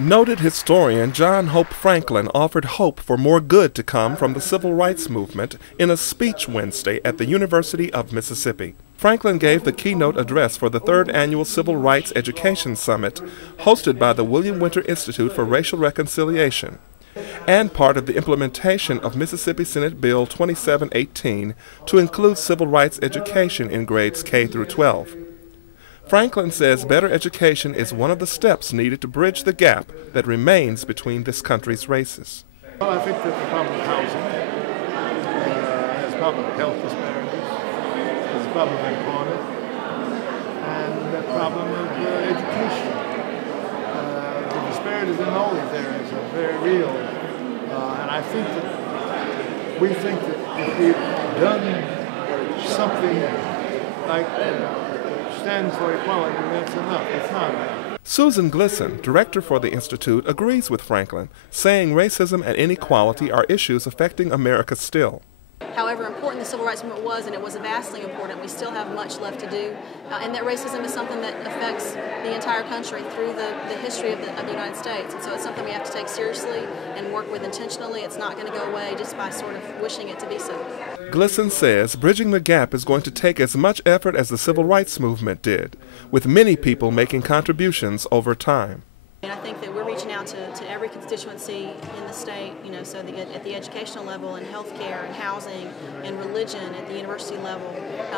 Noted historian John Hope Franklin offered hope for more good to come from the civil rights movement in a speech Wednesday at the University of Mississippi. Franklin gave the keynote address for the third annual Civil Rights Education Summit hosted by the William Winter Institute for Racial Reconciliation and part of the implementation of Mississippi Senate Bill 2718 to include civil rights education in grades K through 12. Franklin says better education is one of the steps needed to bridge the gap that remains between this country's races. Well, I think that the problem of housing, there's a problem of health disparities, there's a problem of employment, and the problem of education. The disparities in all these areas are very real, and I think that we think that if we've done something like stands for equality, that's enough. It's not enough. Susan Glisson, director for the Institute, agrees with Franklin, saying racism and inequality are issues affecting America still. However important the civil rights movement was, and it was vastly important, we still have much left to do, and that racism is something that affects the entire country through the history of the United States, and so it's something we have to take seriously and work with intentionally. It's not going to go away just by sort of wishing it to be so. Glisson says bridging the gap is going to take as much effort as the civil rights movement did, with many people making contributions over time. And I think that we're reaching out to every constituency in the state, so at the educational level, and healthcare, and housing, and religion at the university level.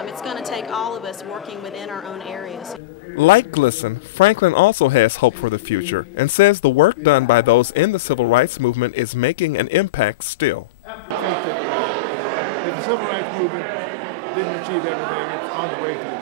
It's going to take all of us working within our own areas. Like Glisson, Franklin also has hope for the future and says the work done by those in the civil rights movement is making an impact still. I think that if the civil rights movement didn't achieve everything, it's on the way to